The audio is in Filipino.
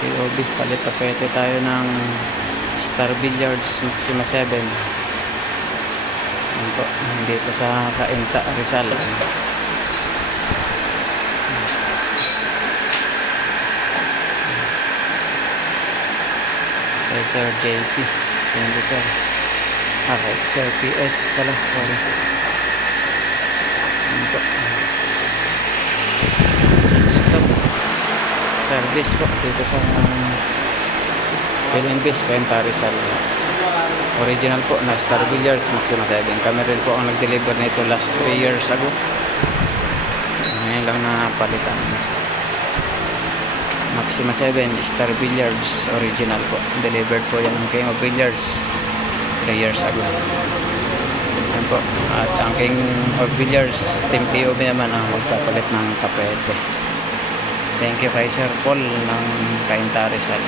POB. Palit tapete tayo ng Star Billiards Maxima 7. Yan po, dito sa Cainta, Rizal. Kay Sir JP. Thank you, sir. Okay, Sir PS pala. Sorry. Yan po. Stop. Service po dito sa PNBs, Cainta, Rizal. Original po na Star Billiards Maxima 7. Kami rin po ang nag-deliver nito last 3 years ago. Ngayon lang napalitan. Maxima 7 Star Billiards original po. Delivered po yan ng King of Billiards 3 years ago. Yan po. At ang King of Billiards Team POB naman ang magpapalit ng tapete. Thank you kay Sir Paul ng Cainta, Rizal.